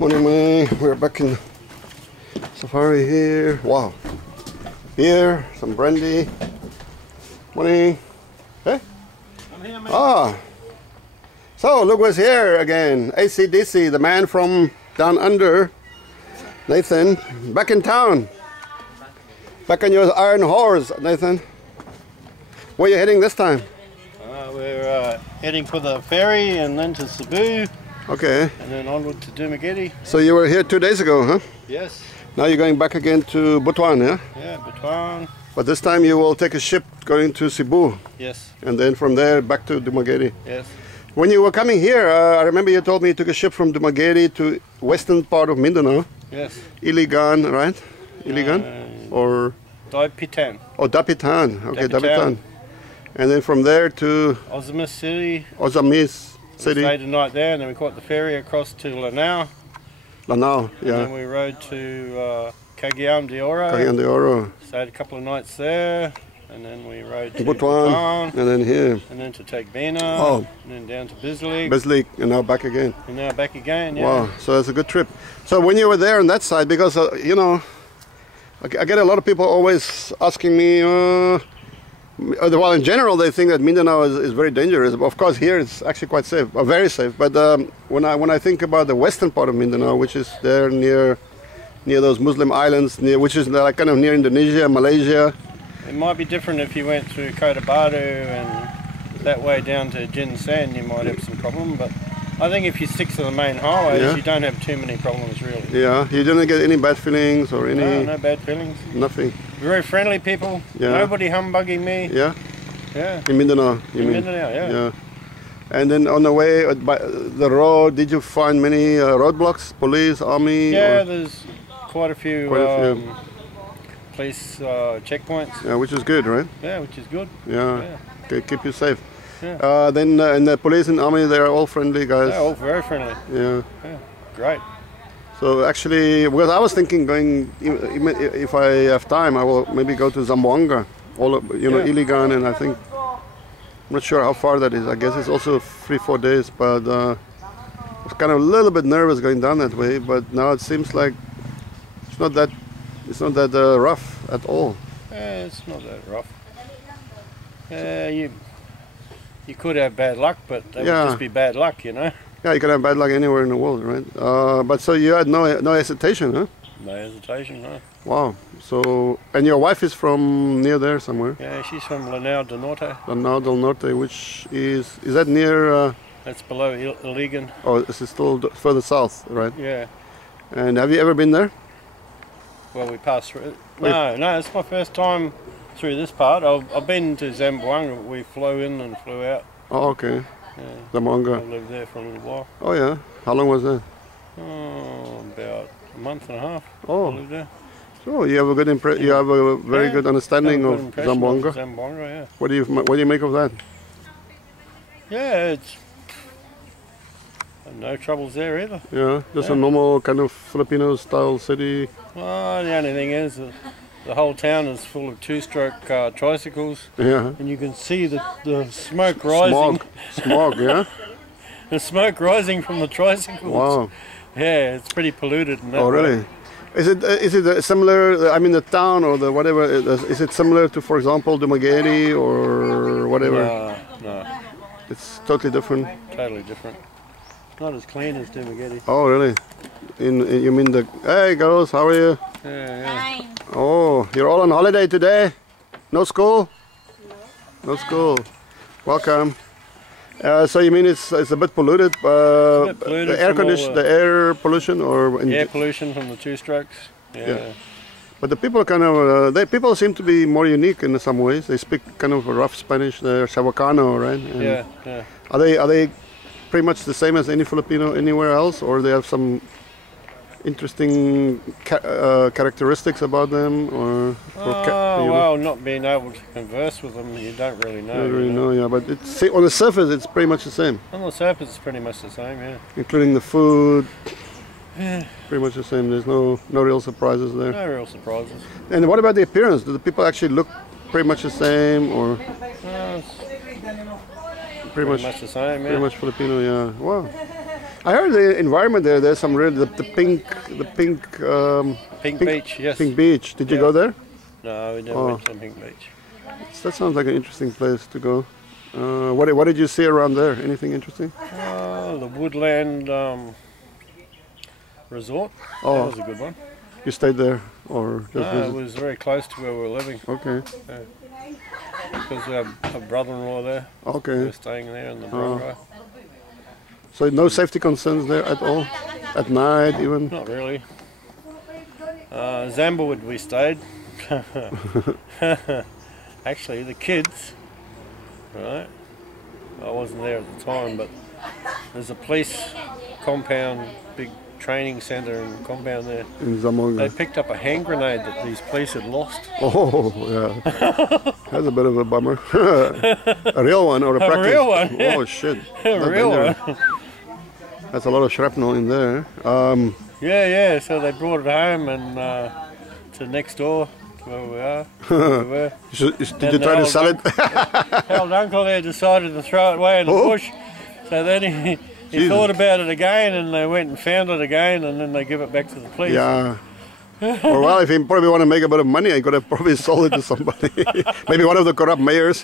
Morning, morning. We're back in safari here. Wow. Beer, some brandy. Morning. Hey? I'm here, man. Ah. So, look who's here again. AC/DC, the man from down under. Nathan, back in town. Back on your iron horse, Nathan. Where are you heading this time? We're heading for the ferry and then to Cebu. Okay. And then onward to Dumaguete. So you were here 2 days ago, huh? Yes. Now you're going back again to Butuan, yeah? Yeah, Butuan. But this time you will take a ship going to Cebu. Yes. And then from there back to Dumaguete. Yes. When you were coming here, I remember you told me you took a ship from Dumaguete to western part of Mindanao. Yes. Iligan, right? Iligan? Or? Dapitan. Oh, Dapitan. Okay, Dapitan. And then from there to? Ozamis City. Ozamis City. We stayed a night there and then we caught the ferry across to Lanao. Lanao, yeah. And then we rode to Cagayan de Oro. Cagayan de Oro. Stayed a couple of nights there. And then we rode to Butuan. And then here. And then to Tagbena. Oh. And then down to Bislig. Bislig, and now back again. And now back again, yeah. Wow, so that's a good trip. So when you were there on that side, because, you know, I get a lot of people always asking me, well, in general, they think that Mindanao is very dangerous. Of course, here it's actually quite safe, or very safe. But when I think about the western part of Mindanao, which is there near those Muslim islands, which is like kind of near Indonesia, Malaysia. It might be different if you went through Kota Batu and that way down to Jinsan, you might have some problem. But I think if you stick to the main highways, you don't have too many problems really. Yeah, you didn't get any bad feelings or any? No bad feelings. Nothing. Very friendly people. Yeah. Nobody humbugging me. Yeah. Yeah. In Mindanao, you mean? In Mindanao, yeah. Yeah. And then on the way by the road, did you find many roadblocks, police, army? Yeah, or? there's quite a few. Police checkpoints. Yeah, which is good, right? Yeah, which is good. Yeah. Okay, keep you safe. Yeah. Then and the police and army, they are all friendly guys. They're all very friendly. Yeah. Yeah. Great. So actually, because I was thinking going, if I have time, I will maybe go to Zamboanga, Iligan, and I think, I'm not sure how far that is. I guess it's also 3-4 days, but I was kind of a little bit nervous going down that way. But now it seems like it's not that rough at all. Yeah, it's not that rough. You could have bad luck, but that would just be bad luck, you know. Yeah, you can have bad luck anywhere in the world, right? But so you had no hesitation, huh? No hesitation, no. Wow. So, and your wife is from near there somewhere? Yeah, she's from Lanao del Norte. Lanao del Norte, which is that near? That's below Iligan. Oh, this is still further south, right? Yeah. And have you ever been there? Well, we passed through it. No, it's my first time through this part. I've been to Zamboanga. We flew in and flew out. Oh, okay. Yeah. Zamboanga. I lived there for a little while. Oh, yeah. How long was that? Oh, about a month and a half. Oh. I lived there. So you have a good you have a very good understanding of Zamboanga. Zamboanga, yeah. What do you make of that? Yeah, it's no troubles there either. Yeah, just a normal kind of Filipino style city. Well, the only thing is the whole town is full of two-stroke tricycles. Yeah. And you can see the smoke rising. Smog, yeah? The smoke rising from the tricycles. Wow. Yeah, it's pretty polluted in that Oh, really? way. Is it similar, I mean the town or the whatever, is it similar to, for example, Dumaguete or whatever? No. It's totally different? Totally different. Not as clean as Dumaguete. Oh, really? You mean hey girls, how are you? Yeah. Oh, you're all on holiday today? No school? No school. Welcome. So you mean it's a bit polluted? The air pollution or air pollution from the two strokes. Yeah. But the people kind of people seem to be more unique in some ways. They speak kind of rough Spanish. They're Chavacano, right? And yeah. Are they pretty much the same as any Filipino anywhere else, or they have some interesting characteristics about them, or? Well, not being able to converse with them, you don't really know. You don't really know, yeah. But on the surface, it's pretty much the same. On the surface, it's pretty much the same, yeah. Including the food. Yeah. Pretty much the same. There's no real surprises there. No real surprises. And what about the appearance? Do the people actually look pretty much the same, or? Pretty much the same, yeah. Pretty much Filipino, yeah. Wow. I heard the environment there. There's some really the pink Pink Beach, yes. Pink Beach. Did you Yeah. go there? No, we never went to Pink Beach. That sounds like an interesting place to go. What did you see around there? Anything interesting? The Woodland Resort. Oh. That was a good one. You stayed there, or just No, it visit? was very close to where we were living. Okay. Because we have a brother-in-law there. We Okay. were staying there in the Barangay. So no safety concerns there at all? At night even? Not really. Zamberwood we stayed. Actually, the kids, right? I wasn't there at the time, but there's a police compound, big training centre and compound there. In Zamboanga? They picked up a hand grenade that these police had lost. Oh, yeah. That's a bit of a bummer. A real one or a practice? real one, yeah. Oh, shit. A That's real dangerous. one. That's a lot of shrapnel in there. Yeah. So they brought it home and to next door to where we are. Where we were. Did you try to sell it? Old uncle there decided to throw it away in the bush. So then he Jesus. thought about it again, and they went and found it again, and then they give it back to the police. Yeah. Or well, if he probably want to make a bit of money, he could have probably sold it to somebody. Maybe one of the corrupt mayors,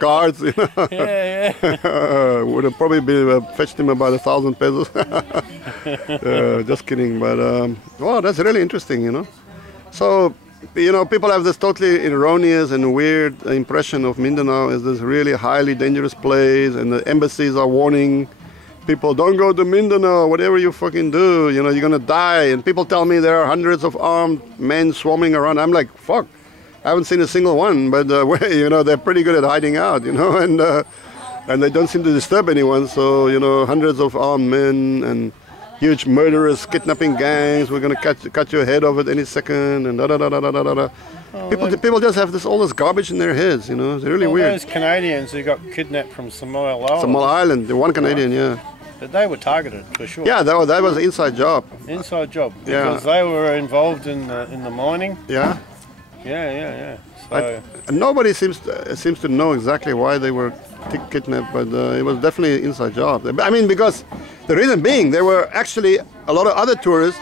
guards, you know. Yeah. Would have probably been, fetched him about 1,000 pesos. Just kidding, but well, that's really interesting, you know. So, you know, people have this totally erroneous and weird impression of Mindanao as this really highly dangerous place, and the embassies are warning people, don't go to Mindanao, whatever you fucking do, you know, you're gonna die. And people tell me there are hundreds of armed men swarming around. I'm like, fuck, I haven't seen a single one, but you know, they're pretty good at hiding out, you know, and they don't seem to disturb anyone. So, you know, hundreds of armed men and huge murderous kidnapping gangs. We're gonna cut your head off at any second, and da da da da da da da. People just have all this garbage in their heads, you know. It's really weird. Those Canadians who got kidnapped from Samoa Island. Samoa Island, the one Canadian, yeah. But they were targeted for sure. Yeah, that was an inside job. Inside job. Yeah. Because they were involved in the mining. Yeah. Yeah. So And nobody seems to know exactly why they were kidnapped, but it was definitely an inside job. I mean, because the reason being, there were actually a lot of other tourists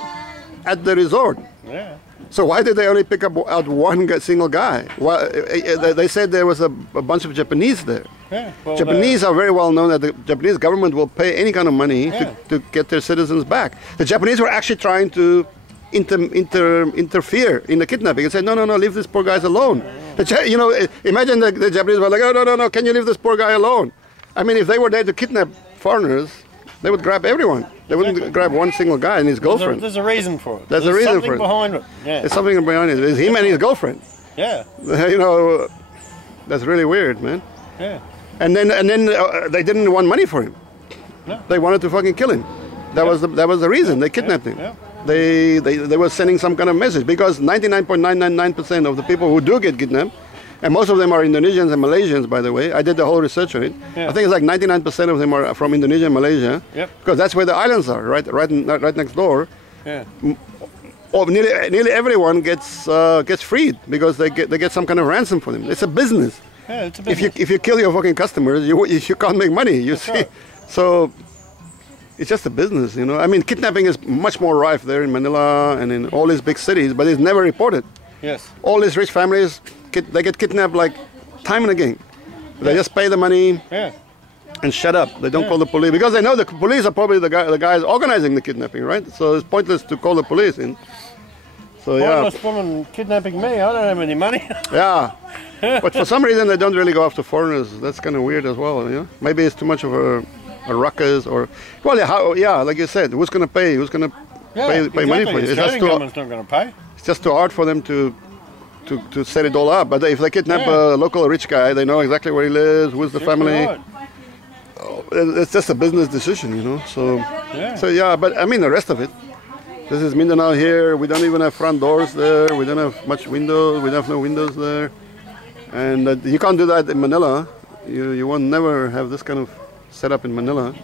at the resort. yeah. So why did they only pick up out one single guy? Well, they said there was a bunch of Japanese there. Yeah. Well, Japanese are very well known that the Japanese government will pay any kind of money to get their citizens back. The Japanese were actually trying to interfere in the kidnapping and said, no, leave these poor guys alone. You know, imagine the Japanese were like, oh, no, can you leave this poor guy alone? I mean, if they were there to kidnap foreigners, they would grab everyone. They wouldn't grab one single guy and his girlfriend. There's a reason for it. There's a reason something for it. behind it. Yeah. There's something behind it. It's him and his girlfriend. Yeah. You know, that's really weird, man. Yeah. And then they didn't want money for him. No. They wanted to fucking kill him. That was the reason they kidnapped him. Yeah. They were sending some kind of message, because 99.999% of the people who do get kidnapped, and most of them are Indonesians and Malaysians, by the way. I did the whole research on it. Yeah. I think it's like 99% of them are from Indonesia and Malaysia. Yep. Because that's where the islands are, right next door. Yeah. Or nearly everyone gets freed because they get some kind of ransom for them. It's a business. Yeah, it's a business. If you kill your fucking customers, you can't make money. You see, right. So it's just a business, you know. I mean, kidnapping is much more rife there in Manila and in all these big cities, but it's never reported. Yes. All these rich families, they get kidnapped like time and again. They just pay the money and shut up. They don't call the police, because they know the police are probably the guys organizing the kidnapping, right? So it's pointless to call the police in. So Pointless woman kidnapping me. I don't have any money. Yeah. But for some reason they don't really go after foreigners. That's kind of weird as well, you know? Maybe it's too much of a ruckus, or like you said, who's going to pay? Who's going to pay money for it? The Australian government's not going to pay. It's just too hard for them to set it all up. But if they kidnap a local rich guy, they know exactly where he lives, who's the family. Right. It's just a business decision, you know. So but I mean the rest of it. This is Mindanao here. We don't even have front doors there. We don't have much windows. We have no windows there. And you can't do that in Manila. You won't never have this kind of setup in Manila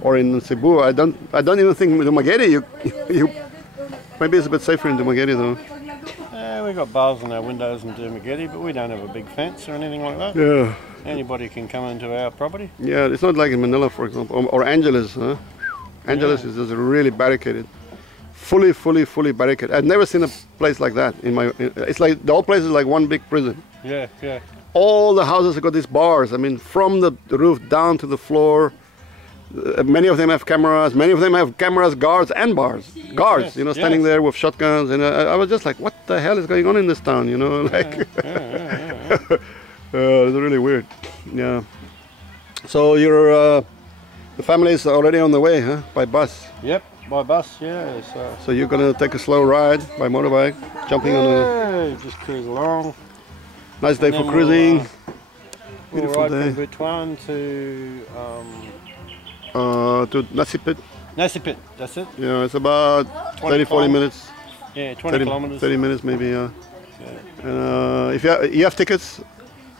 or in Cebu. I don't even think Dumaguete. You maybe it's a bit safer in Dumaguete though. We got bars on our windows in Dumaguete, but we don't have a big fence or anything like that. Yeah. Anybody can come into our property. Yeah, it's not like in Manila, for example, or Angeles. Huh? Angeles is just really barricaded. Fully barricaded. I've never seen a place like that in my. It's like the whole place is like one big prison. Yeah, yeah. All the houses have got these bars. I mean, from the roof down to the floor. Many of them have cameras. Many of them have cameras, guards, and bars. Guards, you know, standing there with shotguns. And I was just like, what the hell is going on in this town? You know, like, it's really weird. Yeah. So you're, the family is already on the way, huh? By bus. Yep, by bus. Yeah. So you're gonna take a slow ride by motorbike, jumping on a. Just cruise along. Nice day for cruising. We'll Beautiful ride day. from Butuan To Nasipit. Nasipit, that's it. Yeah, it's about 30-40 minutes. Yeah, 20 kilometers. 30 minutes maybe. If you have tickets,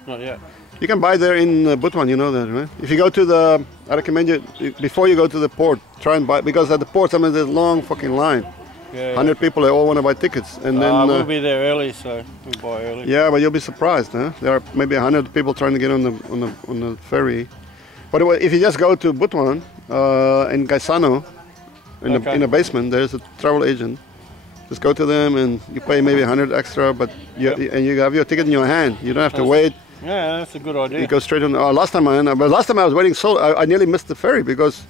not yet. you can buy there in Butuan. You know that, right? If you go to the, I recommend you before you go to the port, try and buy, because at the port sometimes there's a long fucking line. 100 people, they all want to buy tickets, and then we'll be there early, so we'll buy early. Yeah, but you'll be surprised, huh? There are maybe 100 people trying to get on the ferry. But if you just go to Butuan in Gaisano, in the basement, there's a travel agent. Just go to them and you pay maybe 100 extra, but and you have your ticket in your hand. You don't have to wait. Yeah, that's a good idea. You go straight on. Last time I was waiting, so I nearly missed the ferry because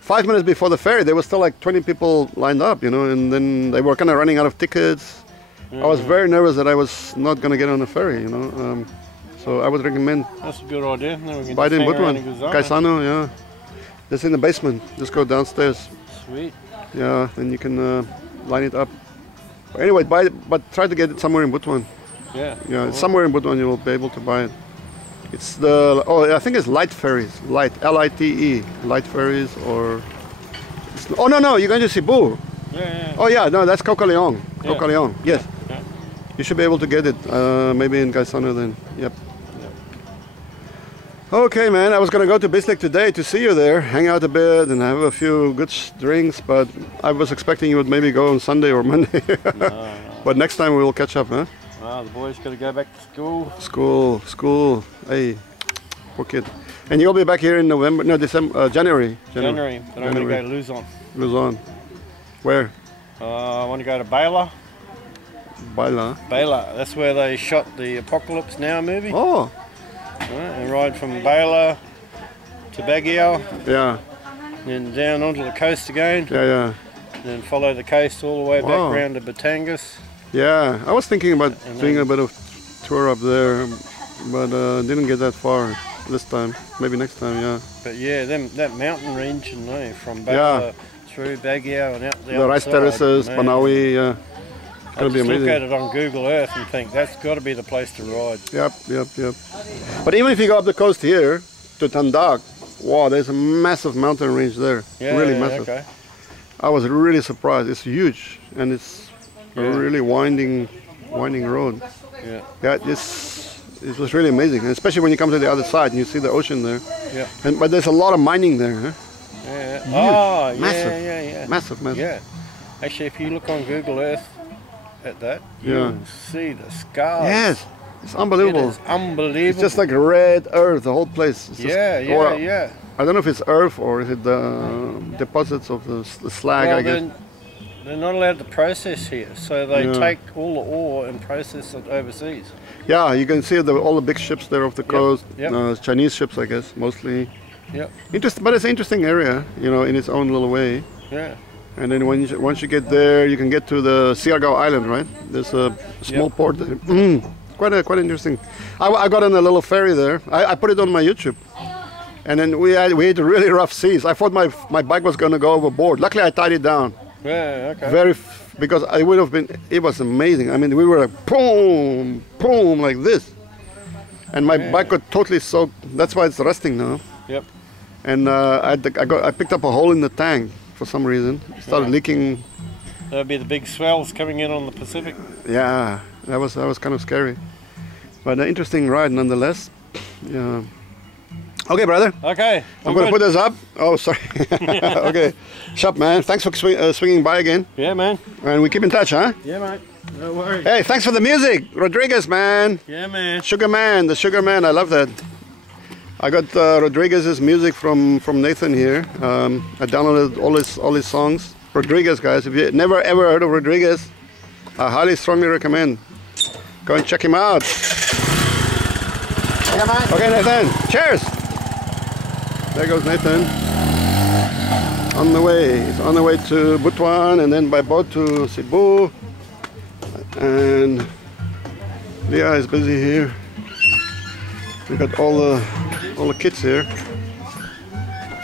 5 minutes before the ferry there was still like 20 people lined up, you know, and then they were kind of running out of tickets. I was very nervous that I was not going to get on the ferry, you know. So I would recommend. That's a good idea. Buy it in Butuan, Gaisano, yeah. Just in the basement. Just go downstairs. Sweet. Yeah, then you can line it up. But anyway, but try to get it somewhere in Butuan. Yeah. Yeah, somewhere in Butuan you will be able to buy it. It's the I think it's light ferries, light L-I-T-E, light ferries or. No, you're going to Cebu. Yeah. Oh yeah, no, that's Coca Leon. Coca Leon, yes. Yeah. You should be able to get it. Maybe in Gaisano then. Yep. Okay, man, I was going to go to Bislik today to see you there, hang out a bit and have a few good drinks, but I was expecting you would maybe go on Sunday or Monday. No. But next time we will catch up, huh? Well, the boys got to go back to school. School. Hey, poor kid. And you'll be back here in November, no, December, January. But I'm going to go to Luzon. Luzon. Where? I want to go to Baylor. Baylor. That's where they shot the Apocalypse Now movie. Oh. And ride from Baylor to Baguio. Yeah. Then down onto the coast again. Yeah. Then follow the coast all the way back round to Batangas. Yeah, I was thinking about doing a bit of tour up there, but didn't get that far this time. Maybe next time, yeah. But yeah, that mountain region, from Baylor through Baguio and out the rice terraces, Panawi, yeah. I just look at it on Google Earth and think that's got to be the place to ride. Yep. But even if you go up the coast here to Tandag, wow, there's a massive mountain range there. Yeah, really massive. Okay. I was really surprised. It's huge and it's a really winding road. Yeah, it was really amazing, and especially when you come to the other side and you see the ocean there. Yeah. But there's a lot of mining there. Huh? Yeah. Huge. Oh, massive. Yeah. Massive. Yeah. Actually, if you look on Google Earth at that, you'll see the scars. Yes. It's unbelievable. It is unbelievable. It's just like red earth, the whole place. It's yeah. I don't know if it's earth or is it the deposits of the slag, I guess. They're not allowed to process here, so they take all the ore and process it overseas. Yeah, you can see all the big ships there off the coast. Yep. Chinese ships, I guess, mostly. Yep. But it's an interesting area, in its own little way. Yeah. And then once you get there, you can get to the Siargao Island, right? There's a small port there. Quite interesting. I got on a little ferry there. I put it on my YouTube. And then we had really rough seas. I thought my bike was going to go overboard. Luckily, I tied it down. Yeah, okay. Because I would have been. It was amazing. I mean, we were like boom, boom, like this, and my bike got totally soaked. That's why it's rusting now. Yep. And I picked up a hole in the tank for some reason. It started leaking. That would be the big swells coming in on the Pacific. Yeah, that was kind of scary, but an interesting ride nonetheless. Yeah. Okay, brother. Okay. I'm going to put this up. Oh, sorry. Okay. Shop, man. Thanks for swinging by again. Yeah, man. And we keep in touch, huh? Yeah, mate. No worries. Hey, thanks for the music. Rodriguez, man. Yeah, man. Sugar Man. The Sugar Man. I love that. I got Rodriguez's music from Nathan here. I downloaded all his songs. Rodriguez, guys, if you never ever heard of Rodriguez, I highly strongly recommend. Go and check him out. Okay, Nathan, cheers! There goes Nathan. On the way. He's on the way to Butuan and then by boat to Cebu. And Leah is busy here. We got all the kids here.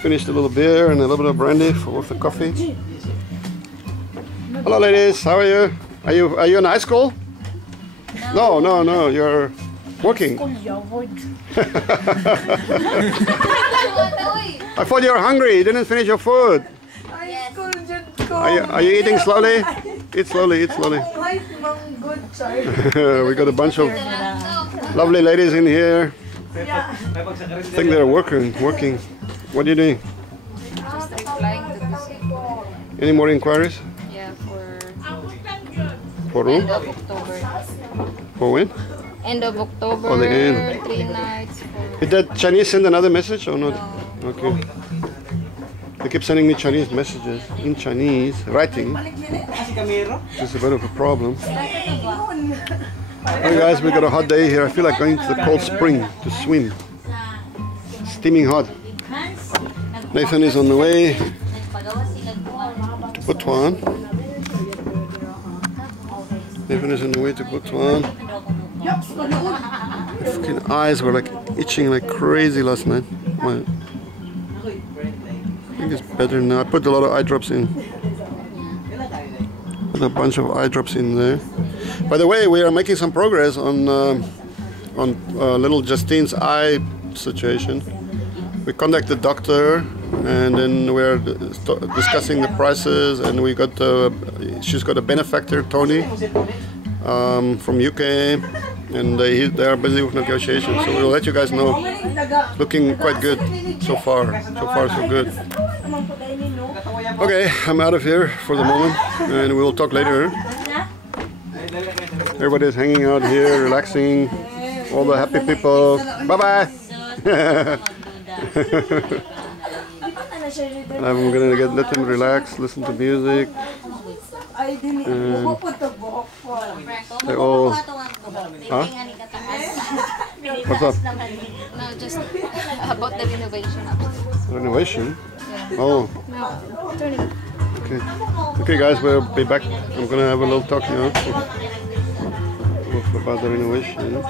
Finished a little beer and a little bit of brandy with the coffee. Hello, ladies. How are you? Are you in high school? No, you're working. I thought you were hungry. You didn't finish your food. Are you eating slowly? Eat slowly, eat slowly. We got a bunch of lovely ladies in here. I think they're working. What are you doing? Just replying to this. Any more inquiries? Yeah, For who? end of October. For when? End of October. Oh, the end. 3 nights. Did that Chinese send another message or not? No. Okay. They keep sending me Chinese messages in Chinese, writing. This is a bit of a problem. Hey guys, we got a hot day here. I feel like going to the cold spring to swim. Steaming hot. Nathan is on the way to Butuan. Nathan is on the way to Butuan. My fucking eyes were like itching like crazy last night. I think it's better now. I put a lot of eye drops in. Put a bunch of eye drops in there. By the way, we are making some progress on little Justine's eye situation. We contacted the doctor, and then we're discussing the prices. And we got she's got a benefactor, Tony, from UK, and they are busy with negotiations. So we'll let you guys know. Looking quite good so far. So far, so good. Okay, I'm out of here for the moment, and we'll talk later. Everybody's hanging out here, relaxing. All the happy people. Bye bye. I'm gonna let him relax, listen to music. And they all. Huh? What's up? No, just about the renovation. Renovation? Yeah. Oh. No, turn it. Okay. Okay, guys, we'll be back. I'm gonna have a little talk now about the renovation.